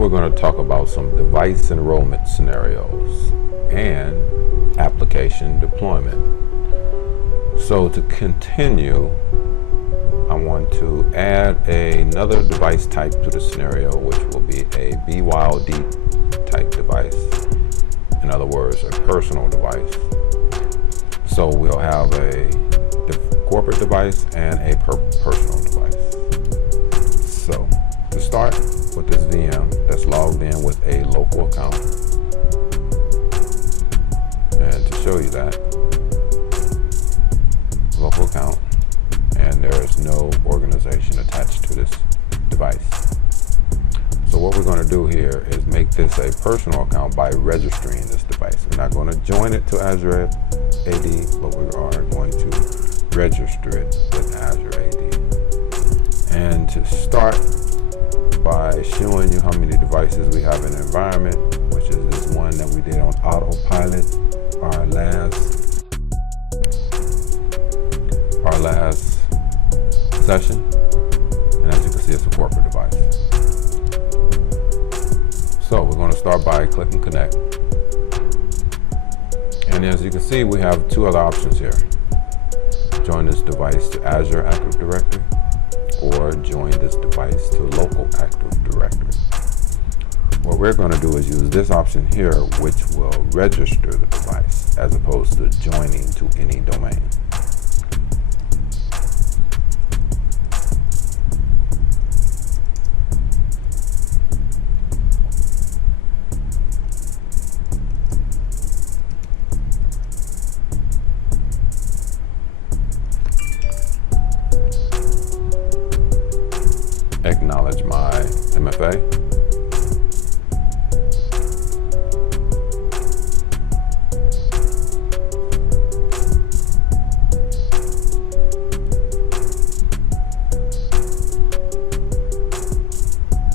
we're going to talk about some device enrollment scenarios and application deployment. So to continue, I want to add another device type to the scenario, which will be a BYOD type device. In other words, a personal device. So we'll have a corporate device and a personal device. So to start with this VM that's logged in with a local account, and to show you that, local account, and there is no organization attached to this device. So what we're going to do here is make this a personal account by registering this device. We're not going to join it to Azure AD, but we are going to register it with Azure AD. And to start by showing you how many devices we have in the environment, which is this one that we did on Autopilot, our last session. And as you can see, it's a corporate device. So we're going to start by clicking connect. And as you can see, we have two other options here. Join this device to Azure Active Directory, or join this device to local Active Directory. What we're going to do is use this option here, which will register the device as opposed to joining to any domain. Acknowledge my MFA.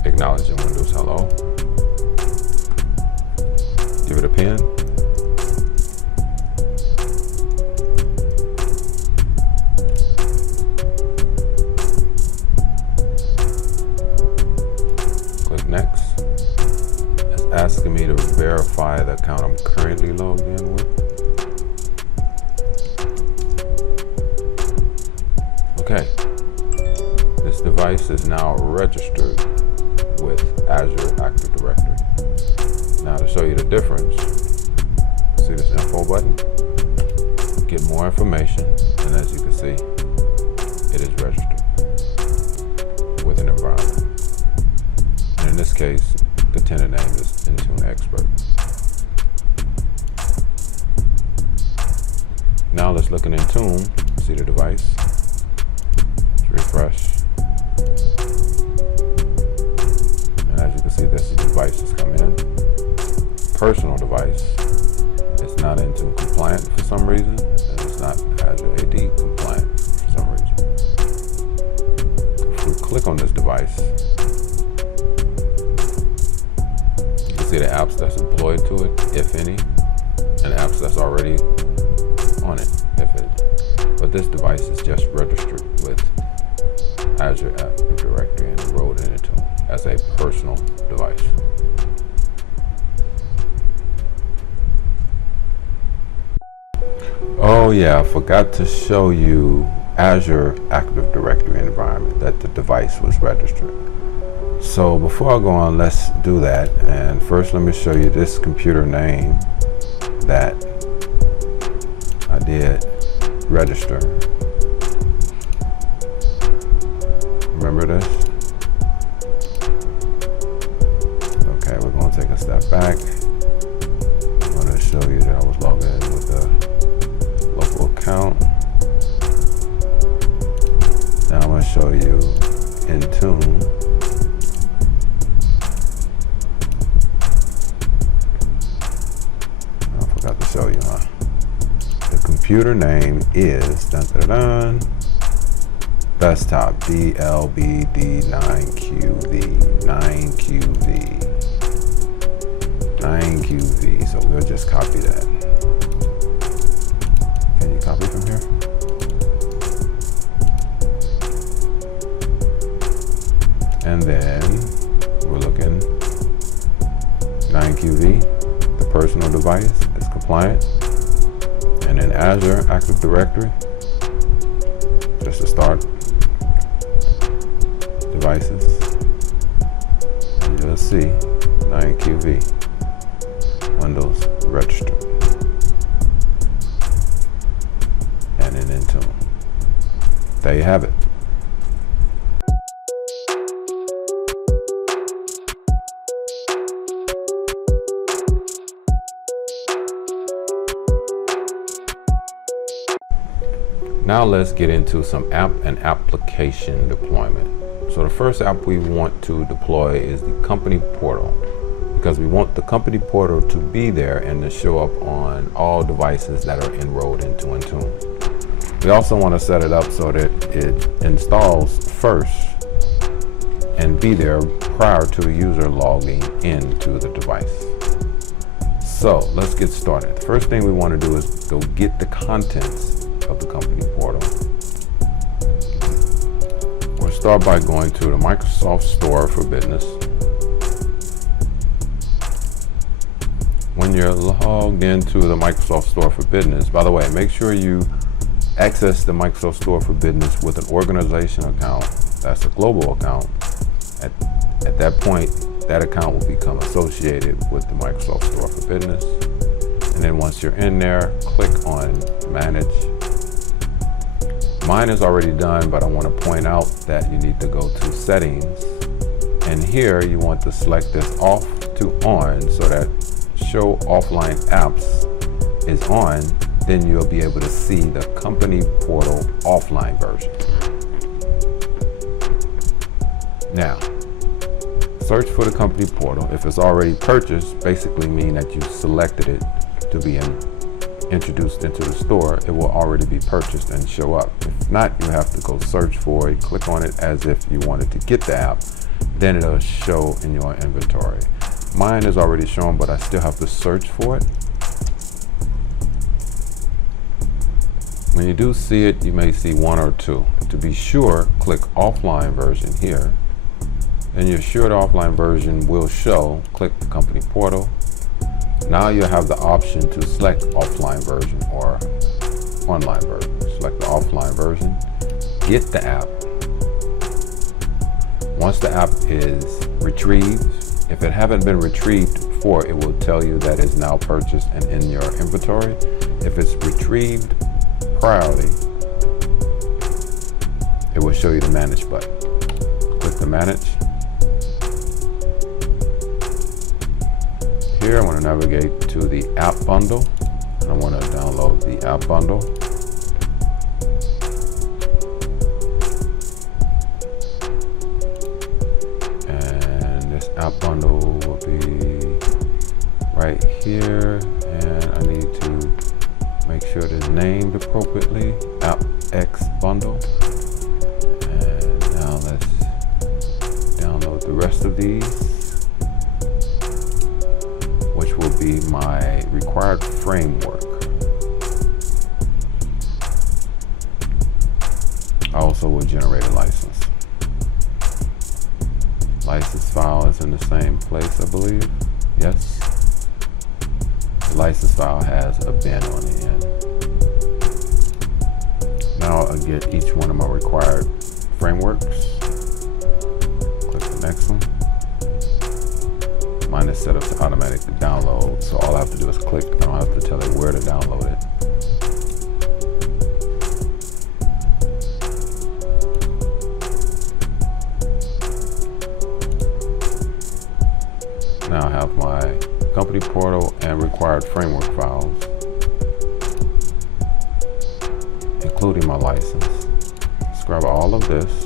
Acknowledging Windows Hello. Give it a pin. Next, it's asking me to verify the account I'm currently logged in with. Okay, this device is now registered with Azure Active Directory. Now to show you the difference, see this info button? Get more information, and as you can see, it is registered with an environment. In this case, the tenant name is Intune Expert. Now let's look in Intune, see the device. Let's refresh. And as you can see, this device has come in. Personal device. It's not Intune compliant for some reason, and it's not Azure AD compliant for some reason. If we click on this device, see the apps that's deployed to it, if any, and apps that's already on it, if any. But this device is just registered with Azure Active Directory and enrolled in it as a personal device. Oh yeah, I forgot to show you Azure Active Directory environment that the device was registered. So before I go on, let's do that. And first, let me show you this computer name that I did register. Remember this? Okay, we're going to take a step back. I'm going to show you that I was logged in with a local account. Now I'm going to show you Intune. Show you, huh? The computer name is desktop DLBD9QV. So we'll just copy that. Can you copy from here? And then we're looking personal device is compliant. And in Azure Active Directory, just to start devices, and you'll see 9QV, Windows register, and in Intune. There you have it. Now let's get into some app and application deployment. So the first app we want to deploy is the company portal, because we want the company portal to be there and to show up on all devices that are enrolled into Intune. We also want to set it up so that it installs first and be there prior to the user logging into the device. So let's get started. The first thing we want to do is go get the contents of the company portal. We'll start by going to the Microsoft Store for Business. When you're logged into the Microsoft Store for Business, by the way, make sure you access the Microsoft Store for Business with an organization account. That's a global account. At that point, that account will become associated with the Microsoft Store for Business. And then once you're in there, click on Manage. Mine is already done, but I want to point out that you need to go to Settings. And here you want to select this off to on so that Show Offline Apps is on. Then you'll be able to see the company portal offline version. Now, search for the company portal. If it's already purchased, basically mean that you selected it to be introduced into the store. It will already be purchased and show up. If not, you have to go search for it, click on it as if you wanted to get the app, then it'll show in your inventory. Mine is already shown, but I still have to search for it. When you do see it, you may see one or two. To be sure, click offline version here. Then you're sure the offline version will show. Click the company portal. Now you have the option to select offline version or online version. Select the offline version, get the app. Once the app is retrieved, if it haven't been retrieved before, it will tell you that it's now purchased and in your inventory. If it's retrieved priorly, it will show you the Manage button. Click the Manage. Here I want to navigate to the app bundle, and I want to download the app bundle. And this app bundle will be right here, and I need to make sure it is named appropriately, App X Bundle. And now let's download the rest of these, which will be my required framework. I also will generate a license. License file is in the same place, I believe. Yes. The license file has a bin on the end. Now I'll get each one of my required frameworks. Click the next one. Mine is set up to automatically download, so all I have to do is click. I don't have to tell it where to download it. Now I have my company portal and required framework files, including my license. Let's grab all of this,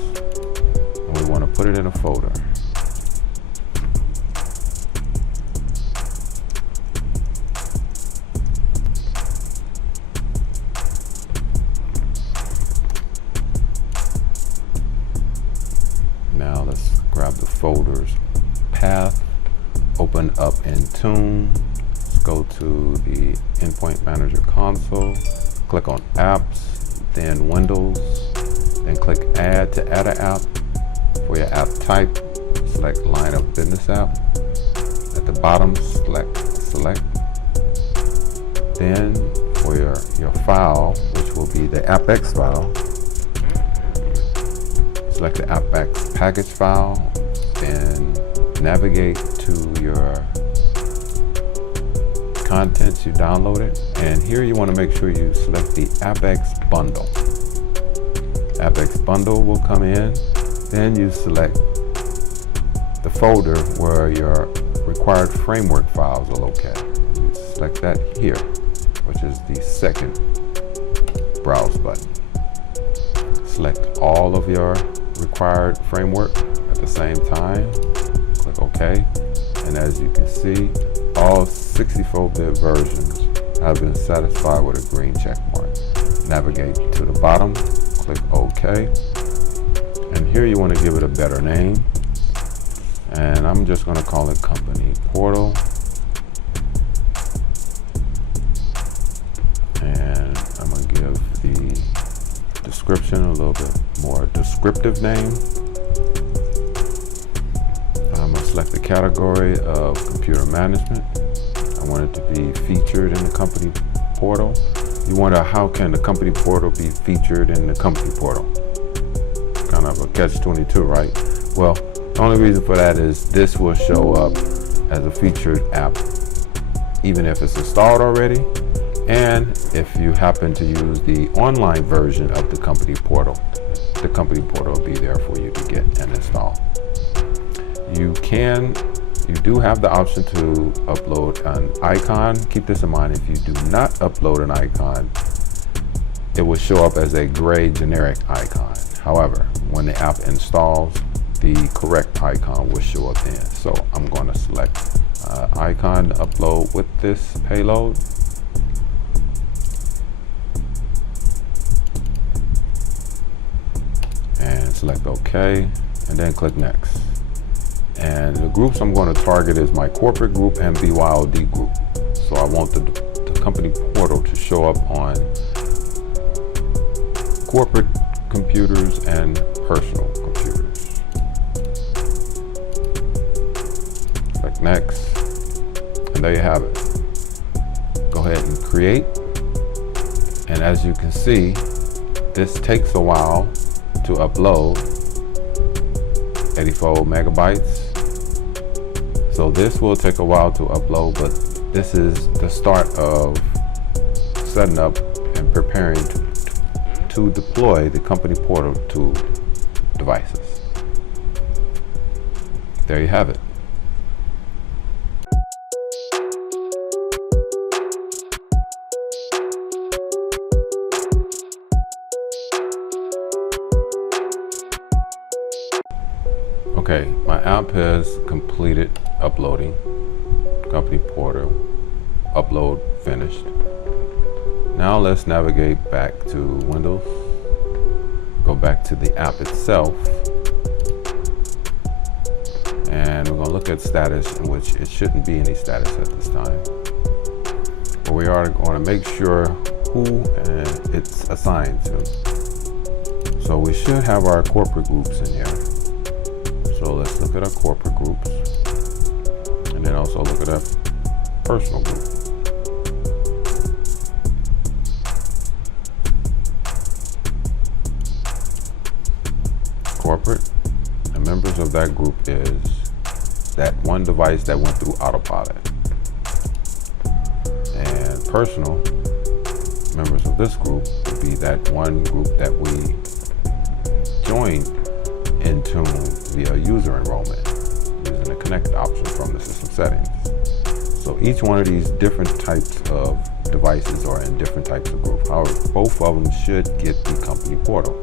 and we want to put it in a folder. Now let's grab the folder's path, open up Intune, let's go to the Endpoint Manager console, click on Apps, then Windows, then click Add to add an app. For your app type, select Line of Business App. At the bottom, select Then for your file, which will be the appx file, select the appx package file, then navigate to your contents you downloaded, and here you want to make sure you select the appx bundle. Appx bundle will come in, then you select the folder where your required framework files are located. You select that here, which is the second browse button. Select all of your required framework at the same time. Click OK, and as you can see, all 64-bit versions have been satisfied with a green check mark. Navigate to the bottom, click OK, and here you want to give it a better name, and I'm just going to call it Company Portal, and I'm going to give the description a little bit more descriptive name. I'm going to select the category of computer management. I want it to be featured in the company portal. You wonder, how can the company portal be featured in the company portal? Kind of a catch-22, right? Well, the only reason for that is this will show up as a featured app, even if it's installed already, and if you happen to use the online version of the company portal will be there for you to get and install. You do have the option to upload an icon. Keep this in mind, if you do not upload an icon, it will show up as a gray generic icon. However, when the app installs, the correct icon will show up then. So I'm going to select icon to upload with this payload. And select OK, and then click next. And the groups I'm going to target is my corporate group and BYOD group. So I want the company portal to show up on corporate computers and personal computers. Click next, and there you have it. Go ahead and create. And as you can see, this takes a while to upload, 84 megabytes. So this will take a while to upload, but this is the start of setting up and preparing to deploy the company portal to devices. There you have it. Okay, my app has completed uploading. Company portal upload finished. Now let's navigate back to Windows. Go back to the app itself, and we're going to look at status, in which it shouldn't be any status at this time. But we are going to make sure who it's assigned to. So we should have our corporate groups in here. So let's look at our corporate groups, and then also look at our personal group. Corporate, and members of that group is that one device that went through Autopilot. And personal, members of this group would be that one group that we joined Intune via user enrollment using the connect option from the system settings. So each one of these different types of devices are in different types of groups. However, both of them should get the company portal.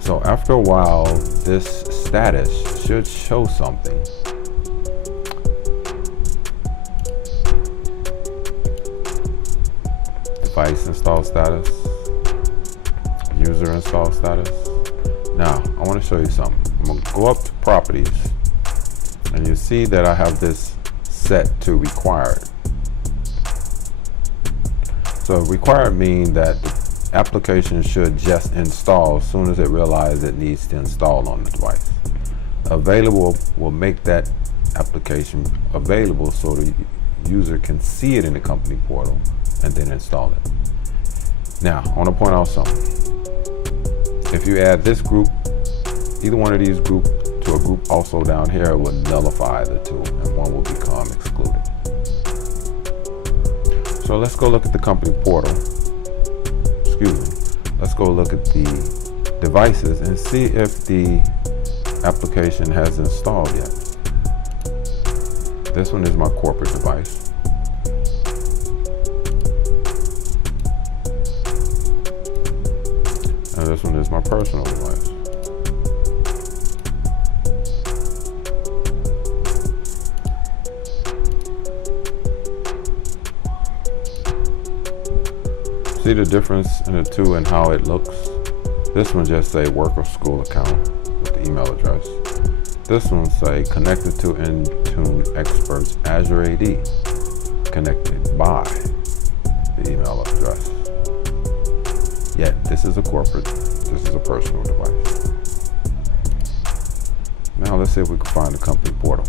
So after a while, this status should show something. Device install status, user install status. Now, I want to show you something. I'm going to go up to properties, and you see that I have this set to required. So required means that the application should just install as soon as it realizes it needs to install on the device. Available will make that application available so that user can see it in the company portal and then install it. Now, I want to point out something. If you add this group, either one of these groups, to a group also down here, it will nullify the two and one will become excluded. So let's go look at the company portal. Excuse me. Let's go look at the devices and see if the application has installed yet. This one is my corporate device. And this one is my personal device. See the difference in the two and how it looks? This one just say work or school account with the email address. This one say connected to Intune Experts Azure AD, connected by the email address. Yet this is a corporate, this is a personal device. Now let's see if we can find the company portal.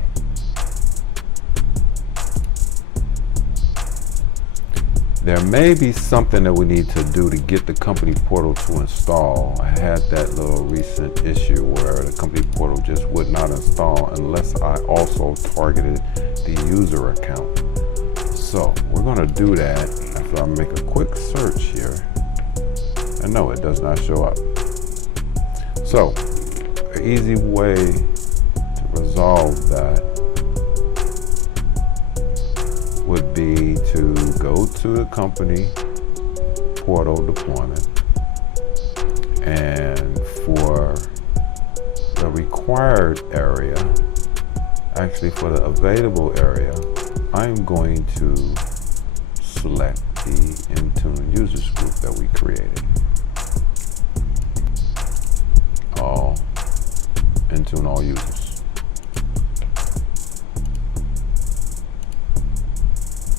There may be something that we need to do to get the company portal to install. I had that little recent issue where the company portal just would not install unless I also targeted the user account. So we're going to do that after I make a quick search here. And no, it does not show up. So an easy way to resolve that would be to go to the company portal deployment, and for the required area, actually for the available area, I'm going to select the Intune users group that we created. All Intune all users.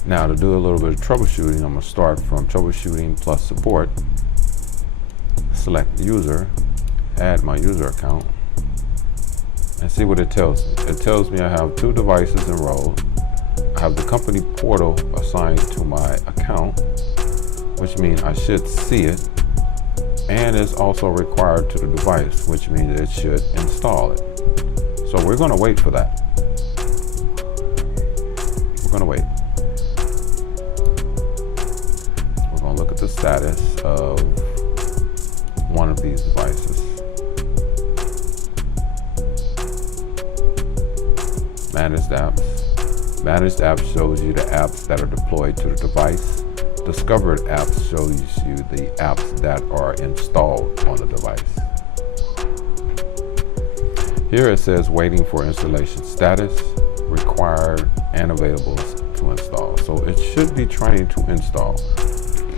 Now to do a little bit of troubleshooting, I'm going to start from troubleshooting plus support, select user, add my user account, and see what it tells me. It tells me I have 2 devices enrolled. I have the company portal assigned to my account, which means I should see it, and it's also required to the device, which means it should install it. So we're going to wait for that. We're going to wait. Look at the status of one of these devices. Managed apps. Managed apps shows you the apps that are deployed to the device. Discovered apps shows you the apps that are installed on the device. Here it says waiting for installation status, required and available to install. So it should be trying to install.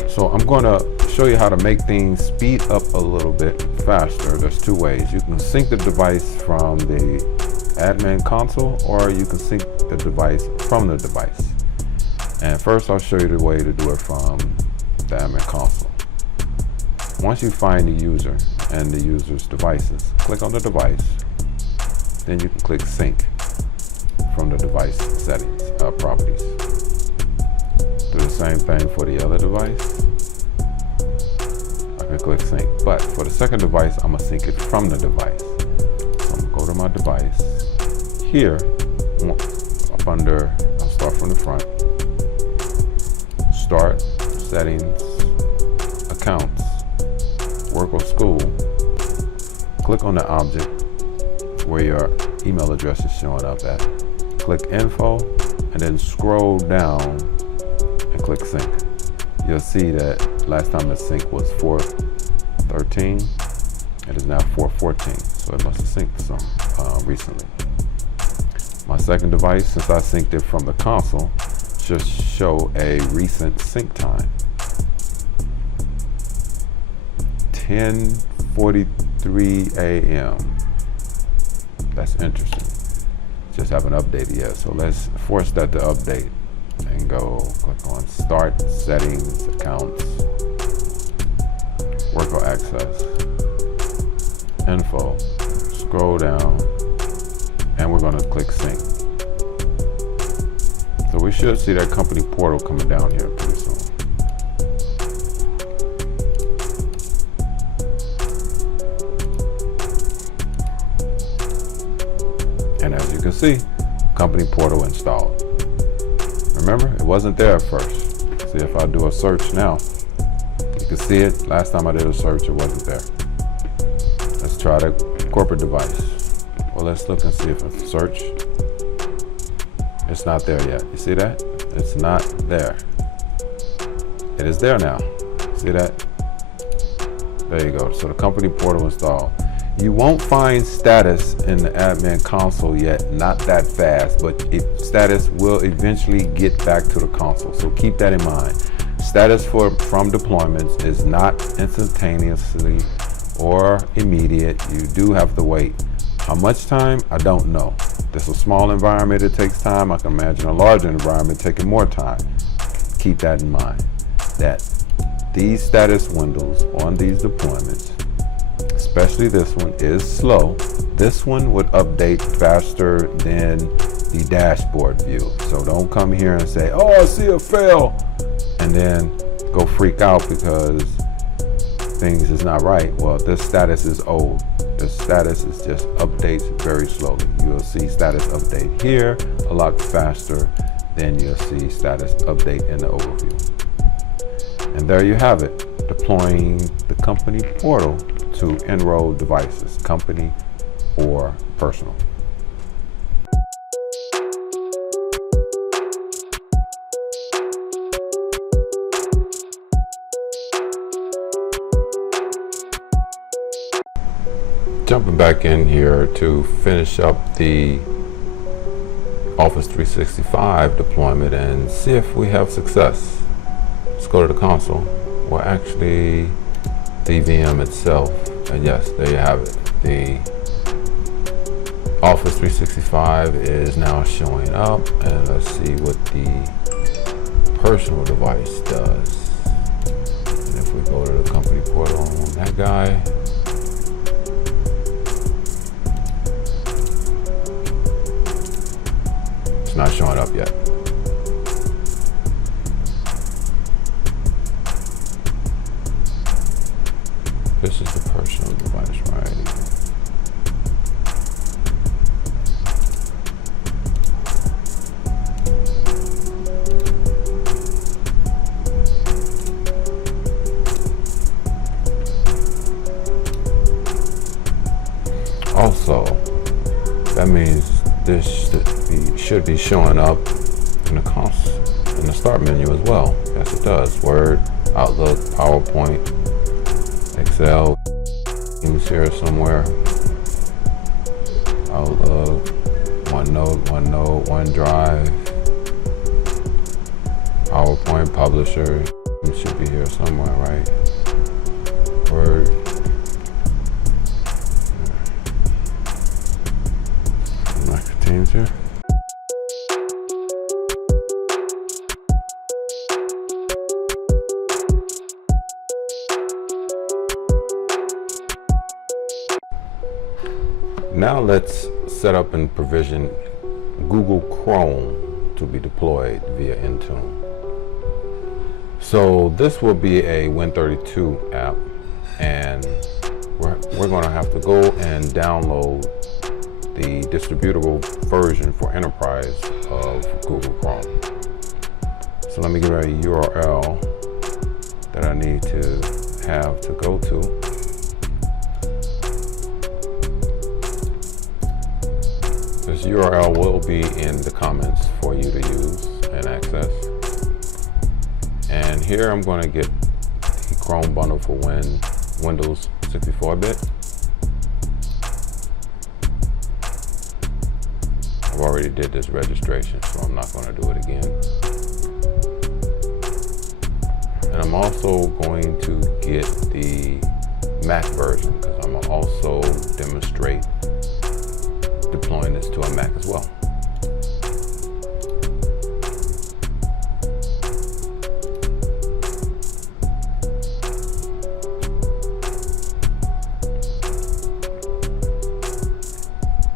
So I'm going to show you how to make things speed up a little bit faster. There's 2 ways. You can sync the device from the admin console, or you can sync the device from the device. And first I'll show you the way to do it from the admin console. Once you find the user and the user's devices, click on the device. Then you can click sync from the device settings, properties. Do the same thing for the other device. I can click sync, but for the second device, I'm gonna sync it from the device. So I'm gonna go to my device. Here, up under, I'll start from the front. Start, settings, accounts, work or school. Click on the object where your email address is showing up at. Click info, and then scroll down and click sync. You'll see that last time the sync was 4:13. It is now 4:14, so it must have synced some recently. My second device, since I synced it from the console, should show a recent sync time. 10:43 a.m. That's interesting. Just haven't updated yet, so let's force that to update and go click on start, settings, accounts, work or access, info, scroll down, and we're going to click sync. So we should see that company portal coming down here pretty soon. And as you can see, company portal installed. Remember, it wasn't there at first. See, if I do a search now, you can see it. Last time I did a search, it wasn't there. Let's try the corporate device. Well, let's look and see if it's search. It's not there yet. You see that? It's not there. It is there now. See that? There you go. So the company portal installed. You won't find status in the admin console yet, not that fast, but status will eventually get back to the console. So keep that in mind. Status from deployments is not instantaneously or immediate. You do have to wait. How much time? I don't know. This is a small environment, it takes time. I can imagine a larger environment taking more time. Keep that in mind, that these status windows on these deployments, especially this one, is slow. This one would update faster than the dashboard view. So don't come here and say, oh, I see a fail, and then go freak out because things is not right. Well, this status is old. The status is just updates very slowly. You'll see status update here a lot faster than you'll see status update in the overview. And there you have it, deploying the company portal to enroll devices, company or personal. Jumping back in here to finish up the Office 365 deployment and see if we have success. Let's go to the console, or actually the VM itself, and yes, there you have it. The Office 365 is now showing up, and let's see what the personal device does. And if we go to the company portal on that guy, it's not showing up yet. This is the personal device, right? Also, that means this should be showing up in the start menu as well. Yes, it does. Word, Outlook, PowerPoint, Excel, Teams here somewhere. Outlook, OneNote, OneDrive, PowerPoint, Publisher. It should be here somewhere, right? Word. Microsoft Teams here. Now let's set up and provision Google Chrome to be deployed via Intune. So this will be a Win32 app, and we're going to have to go and download the distributable version for enterprise of Google Chrome. So let me give you a URL that I need to have to go to. This URL will be in the comments for you to use and access. And here I'm going to get the Chrome bundle for Windows 64-bit. I've already did this registration, so I'm not going to do it again. And I'm also going to get the Mac version, because I'm going to also demonstrate deploying this to a Mac as well.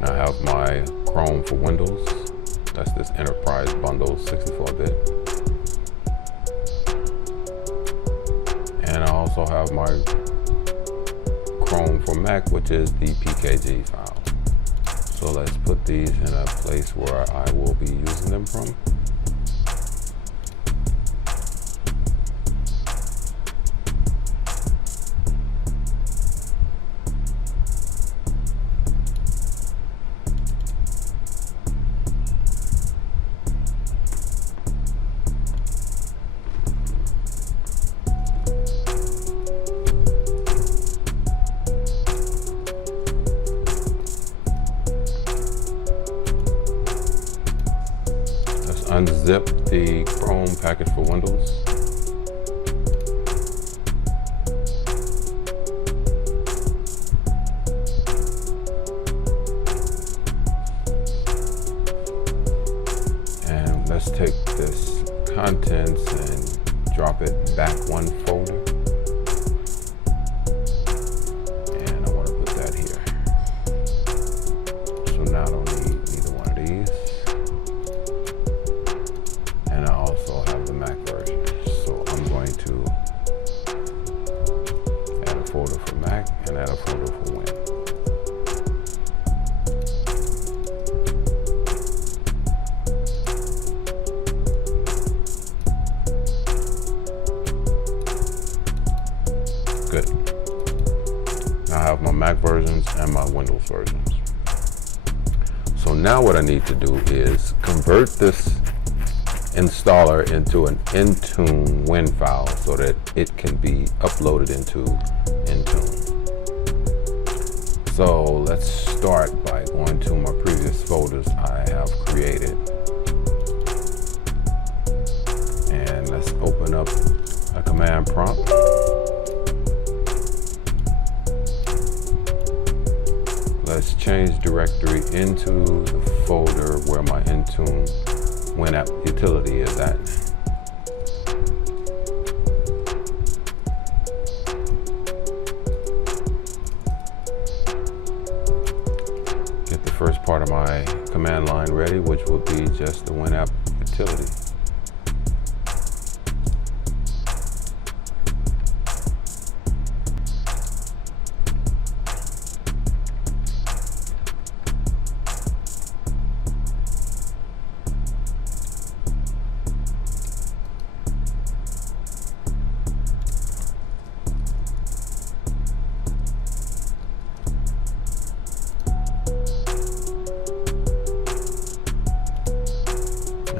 I have my Chrome for Windows. That's this Enterprise Bundle 64-bit. And I also have my Chrome for Mac, which is the PKG file. So let's put these in a place where I will be using them from. Unzip the Chrome package for Windows. And let's take this contents and drop it back one folder. And I want to put that here. So now I don't need either one of these. And I also have the Mac version. So I'm going to add a folder for Mac and add a folder for Win. Good. Now I have my Mac versions and my Windows versions. So now what I need to do is convert this installer into an Intune Win file so that it can be uploaded into Intune. So let's start by going to my previous folders I have created. And let's open up a command prompt. Let's change directory into the folder where my Intune Win app utility is at. Get the first part of my command line ready, which will be just the Win app utility.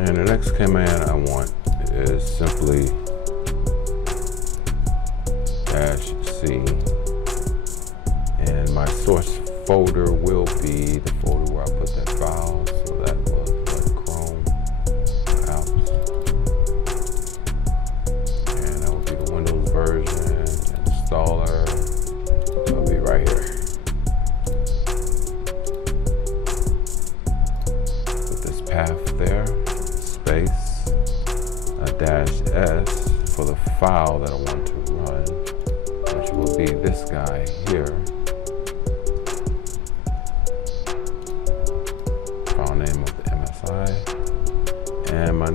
And the next command I want is simply -C, and my source folder will be the folder where I put that file. So that was the Chrome apps, and that will be the Windows version installer. It'll be right here. Put this path there. Space a -S for the file that I want to run, which will be this guy here. File name of the MSI, and my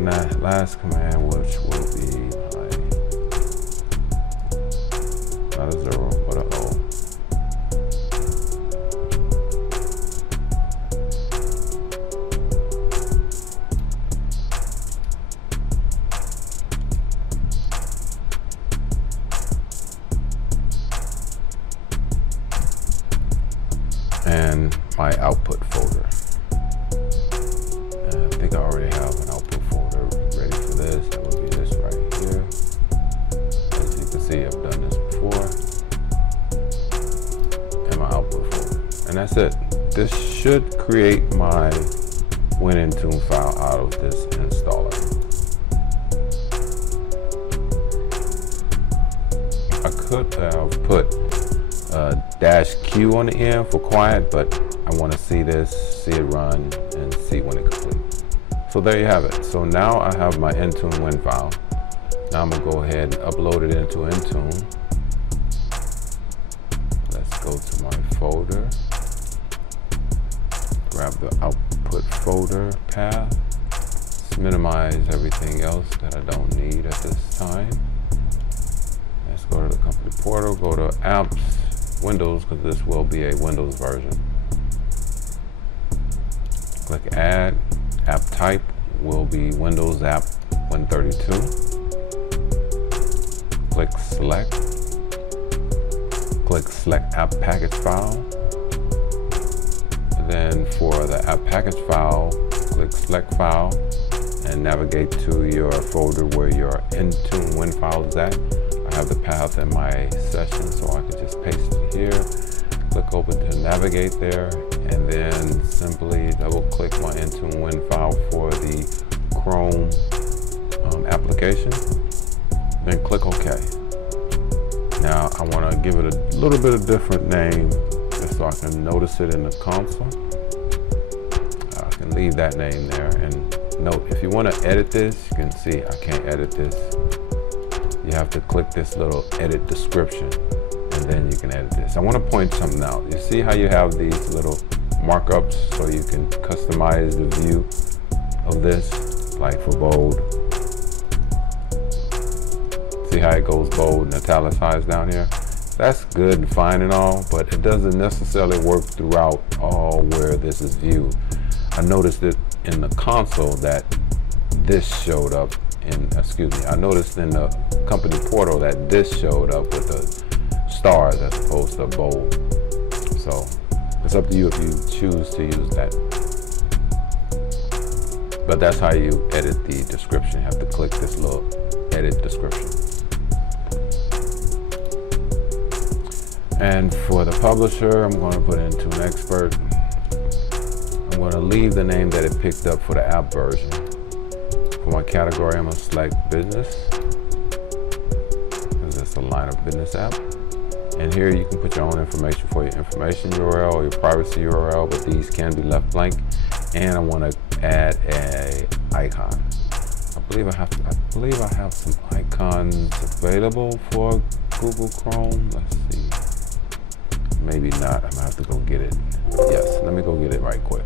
last command, which will be not a 0 but an O. And my output folder. And I think I already have an output folder ready for this. That would be this right here. As you can see, I've done this before. And my output folder. And that's it. This should create my Win Intune file out of this installer. I could have put -Q on the end for quiet, but I want to see this, see it run, and see when it completes. So there you have it. So now I have my Intune Win file. Now I'm gonna go ahead and upload it into Intune. Let's go to my folder, grab the output folder path, minimize everything else that I don't need at this time. Let's go to the company portal, go to apps, Windows, because this will be a Windows version. Click add, app type will be Windows App 132. Click select app package file. Then for the app package file, click select file and navigate to your folder where your Intune Win file is at. I have the path in my session, so I can just paste it here. Click open to navigate there, and then simply double click my Intune Win file for the Chrome application. Then click OK. Now I want to give it a little bit of different name just so I can notice it in the console. I can leave that name there, and note if you want to edit this, you can see I can't edit this. You have to click this little edit description, and then you can edit this. I want to point something out. You see how you have these little markups so you can customize the view of this, like for bold. See how it goes bold and italicized down here? That's good and fine and all, but it doesn't necessarily work throughout all where this is viewed. I noticed it in the console that this showed up in, I noticed in the company portal that this showed up with the stars as opposed to bold. So it's up to you if you choose to use that. But that's how you edit the description. You have to click this little edit description. And for the publisher, I'm going to put Intune Expert. I'm going to leave the name that it picked up for the app version. For my category, I'm going to select business. This is a line of business app. And here you can put your own information for your information URL or your privacy URL, but these can be left blank. And I want to add a icon. I believe I have some icons available for Google Chrome. Let's see. Maybe not. I'm gonna have to go get it. Yes, let me go get it right quick.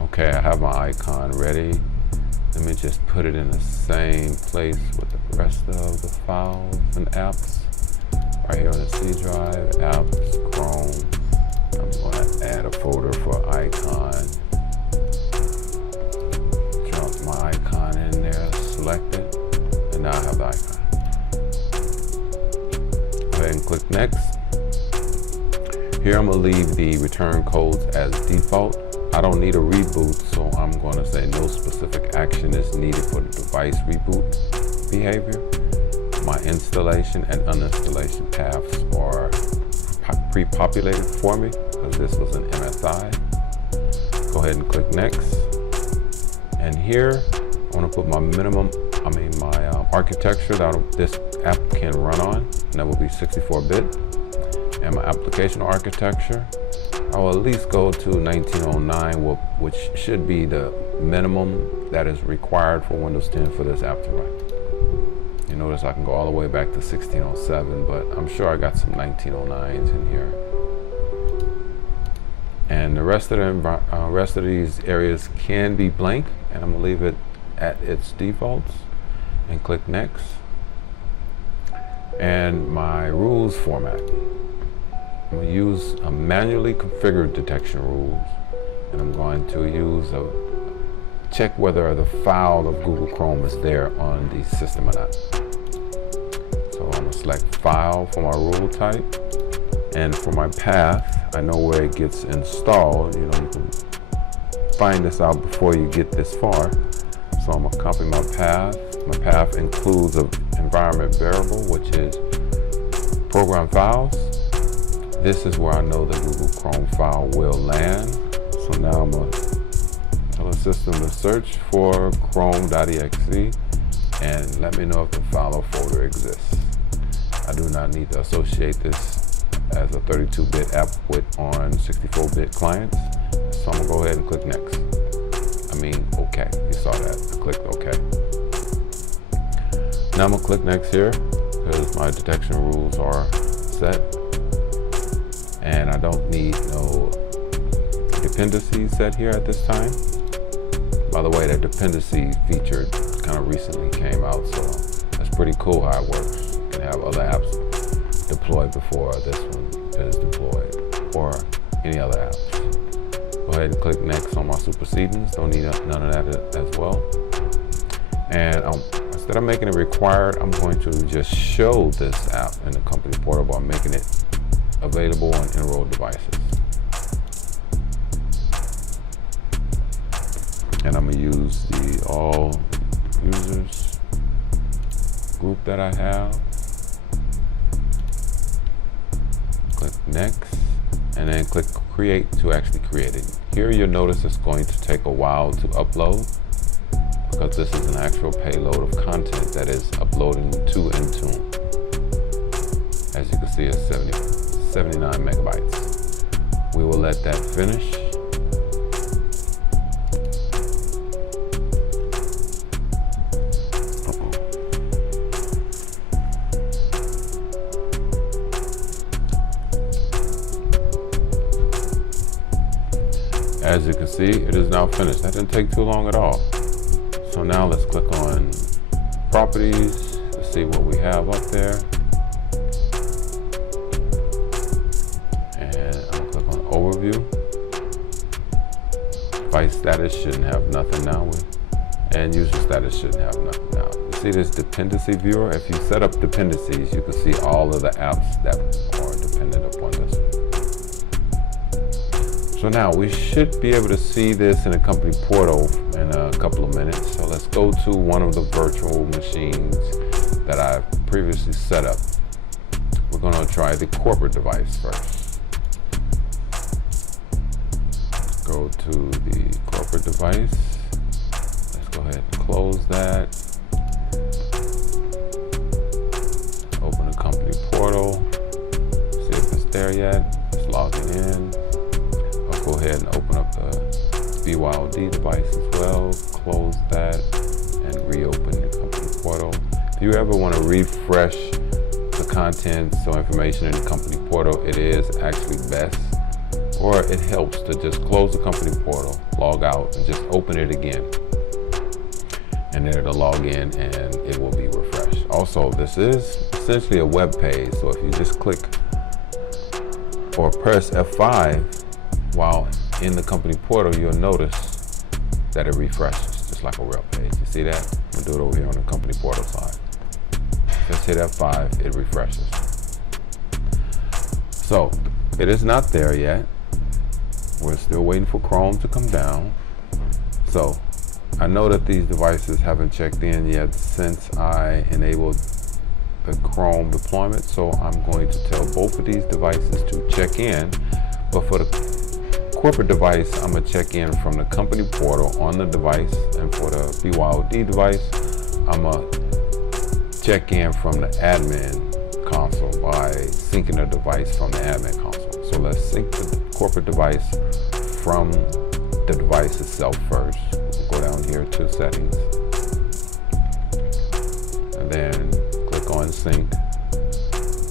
Okay, I have my icon ready. Let me just put it in the same place with the rest of the files and apps. Right here on the C drive, apps, Chrome. I'm going to add a folder for icon. Drop my icon in there, select it, and now I have the icon. Go ahead and click next. Here I'm going to leave the return codes as default. I don't need a reboot, so I'm going to say no specific action is needed for the device reboot behavior. My installation and uninstallation paths are pre-populated for me because this was an MSI. Go ahead and click next. And here I want to put my architecture that this app can run on, and that will be 64-bit. And my application architecture, I will at least go to 1909, which should be the minimum that is required for Windows 10 for this app to run. You notice I can go all the way back to 1607, but I'm sure I got some 1909s in here. And the rest of these areas can be blank, and I'm gonna leave it at its defaults and click next. And my rules format, I'm going to use a manually configured detection rules, and I'm going to use check whether the file of Google Chrome is there on the system or not. So I'm going to select file for my rule type, and for my path, I know where it gets installed. You can find this out before you get this far. So I'm going to copy my path. My path includes an environment variable, which is program files. This is where I know the Google Chrome file will land. So now I'm going to tell the system to search for chrome.exe and let me know if the file or folder exists. I do not need to associate this as a 32-bit app on 64-bit clients. So I'm going to go ahead and click next. OK. You saw that. I clicked OK. Now I'm going to click next here because my detection rules are set. And I don't need no dependencies set here at this time. By the way, that dependency feature kind of recently came out, so that's pretty cool how it works. You can have other apps deployed before this one is deployed, or any other apps. Go ahead and click next on my supersedings. Don't need none of that as well. And instead of making it required, I'm going to just show this app in the company portal by making it available on enrolled devices. And I'm going to use the all users group that I have. Click next, and then click create to actually create it. Here you'll notice it's going to take a while to upload, because this is an actual payload of content that is uploading to Intune. As you can see, it's 79 megabytes. We will let that finish. As you can see, it is now finished. That didn't take too long at all. So now let's click on properties to see what we have up there. And I'll click on overview. Device status shouldn't have nothing now. And user status shouldn't have nothing now. You see this dependency viewer? If you set up dependencies, you can see all of the apps that are dependent upon this. So now we should be able to see this in the company portal in a couple of minutes. So let's go to one of the virtual machines that I previously set up. We're going to try the corporate device first. Go to the corporate device. Let's go ahead and close that. Open the company portal. See if it's there yet. It's logging in. Go ahead and open up the BYOD device as well, close that, and reopen the company portal. If you ever want to refresh the contents or information in the company portal, it is actually best, or it helps to just close the company portal, log out, and just open it again. And then it'll log in and it will be refreshed. Also, this is essentially a web page, so if you just click or press F5, while in the company portal, you'll notice that it refreshes just like a real page. You see that? I'm gonna do it over here on the company portal side. Just hit F5, it refreshes. So it is not there yet. We're still waiting for Chrome to come down. So I know that these devices haven't checked in yet since I enabled the Chrome deployment. So I'm going to tell both of these devices to check in. But for the corporate device, I'm going to check in from the company portal on the device, and for the BYOD device, I'm going to check in from the admin console by syncing the device from the admin console. So let's sync the corporate device from the device itself first. We'll go down here to settings, and then click on sync.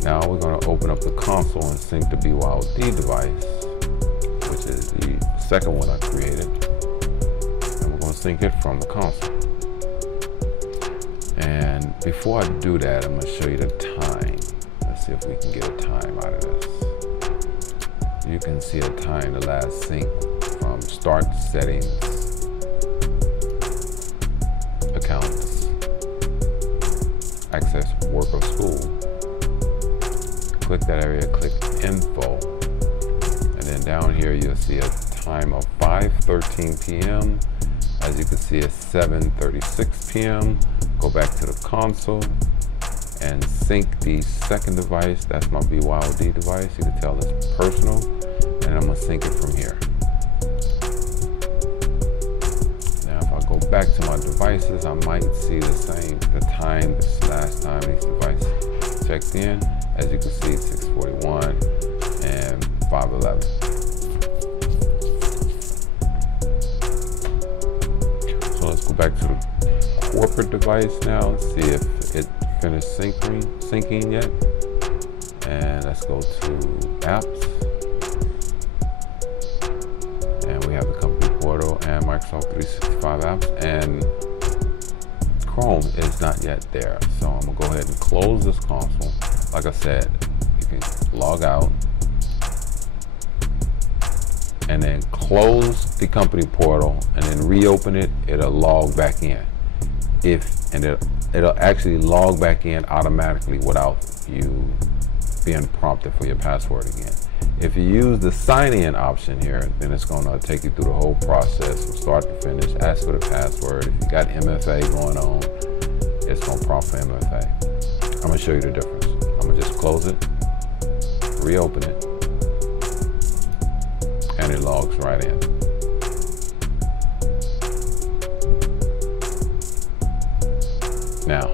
Now we're going to open up the console and sync the BYOD device, which is the second one I created, and we're going to sync it from the console. And before I do that, I'm going to show you the time. Let's see if we can get a time out of this. You can see a time, the last sync from start settings, accounts, access work or school. Click that area, click info. And then down here, you'll see a time of 5:13 p.m. As you can see, it's 7:36 p.m. Go back to the console and sync the second device. That's my BYOD device. You can tell it's personal. And I'm going to sync it from here. Now, if I go back to my devices, I might see the time, this last time these devices checked in. As you can see, 6:41 and 5:11. So let's go back to the corporate device now and see if it finished syncing yet. And let's go to apps. And we have the company portal and Microsoft 365 apps, and Chrome is not yet there. So I'm gonna go ahead and close this console. Like I said, you can log out and then close the company portal and then reopen it. It'll log back in. It'll actually log back in automatically without you being prompted for your password again. If you use the sign-in option here, then it's going to take you through the whole process from start to finish. Ask for the password. If you got MFA going on, it's going to prompt for MFA. I'm going to show you the difference. I'm going to just close it, reopen it, and it logs right in. Now,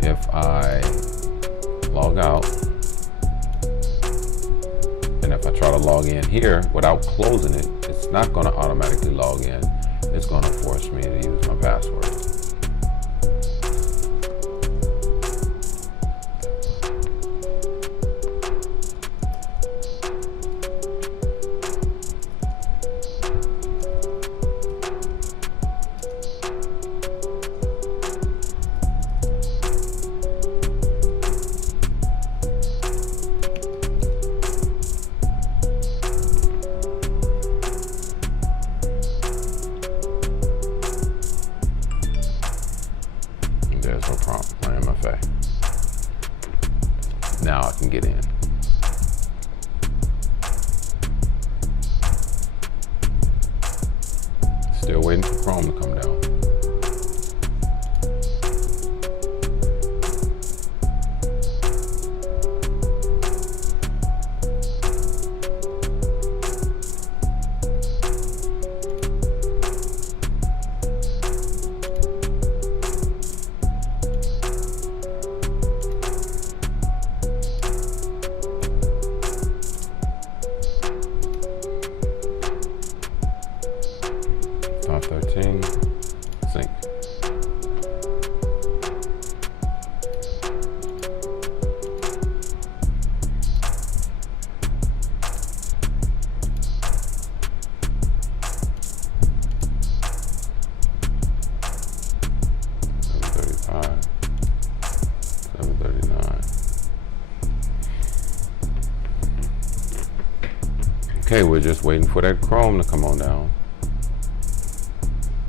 if I log out, and if I try to log in here without closing it, it's not going to automatically log in. It's going to force me to use my password. There's no prompt for MFA. Now I can get in. Still waiting for Chrome to come down. Star 13, sync. Okay, we're just waiting for that Chrome to come on down,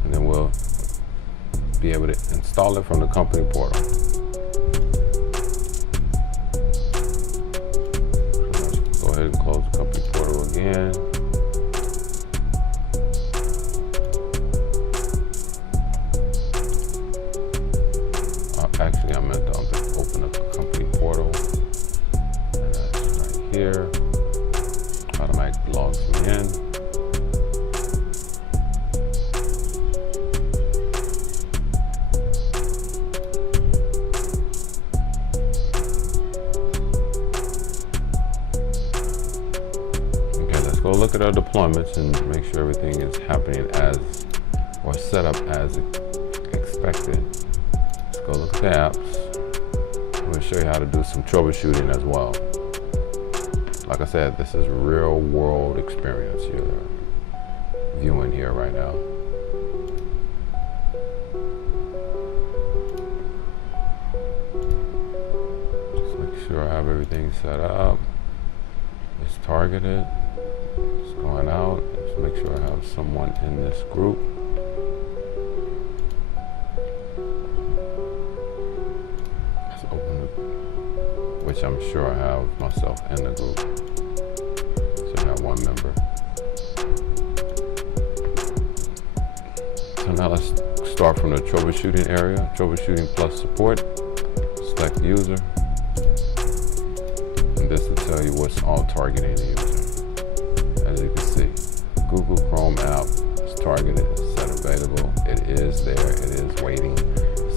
and then we'll be able to install it from the company portal. Let's go ahead and close the company portal again. Actually, I meant to open up the company portal, and that's right here. Automatically logs me in. Okay, let's go look at our deployments and make sure everything is happening as, or set up as expected. Let's go look at the apps. I'm going to show you how to do some troubleshooting as well. Like I said, this is real world experience you're viewing here right now. Just make sure I have everything set up. It's targeted. It's going out. Just make sure I have someone in this group. Let's open it, which I'm sure I have myself in the group. Should have one member. So now let's start from the troubleshooting area. Troubleshooting plus support. Select user. And this will tell you what's all targeting the user. As you can see, Google Chrome app is targeted, set available. It is there, it is waiting.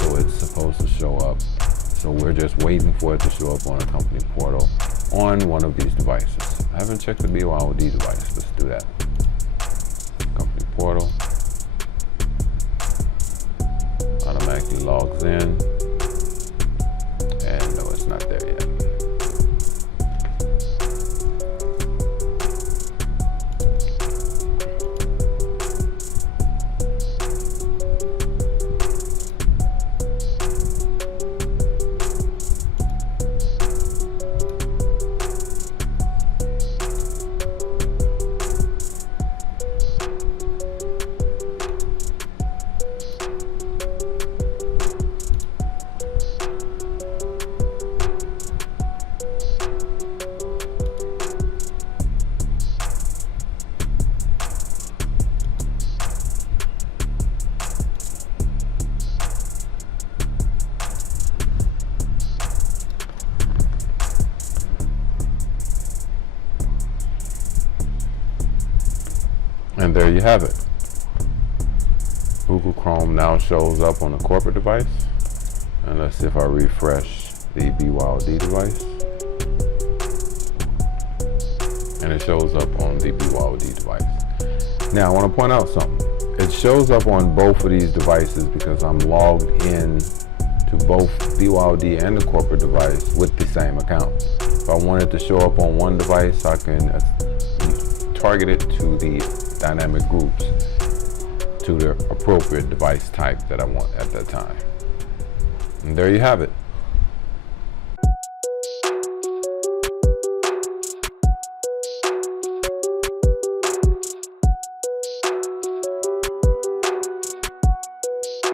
So it's supposed to show up. So we're just waiting for it to show up on a company portal on one of these devices. I haven't checked the BYOD device. Let's do that. Company portal. Automatically logs in. And no, it's not there yet. And there you have it. Google Chrome now shows up on the corporate device. And let's see if I refresh the BYOD device. And it shows up on the BYOD device. Now I want to point out something. It shows up on both of these devices because I'm logged in to both BYOD and the corporate device with the same account. If I want it to show up on one device, I can target it to the dynamic groups to the appropriate device type that I want at that time. And there you have it.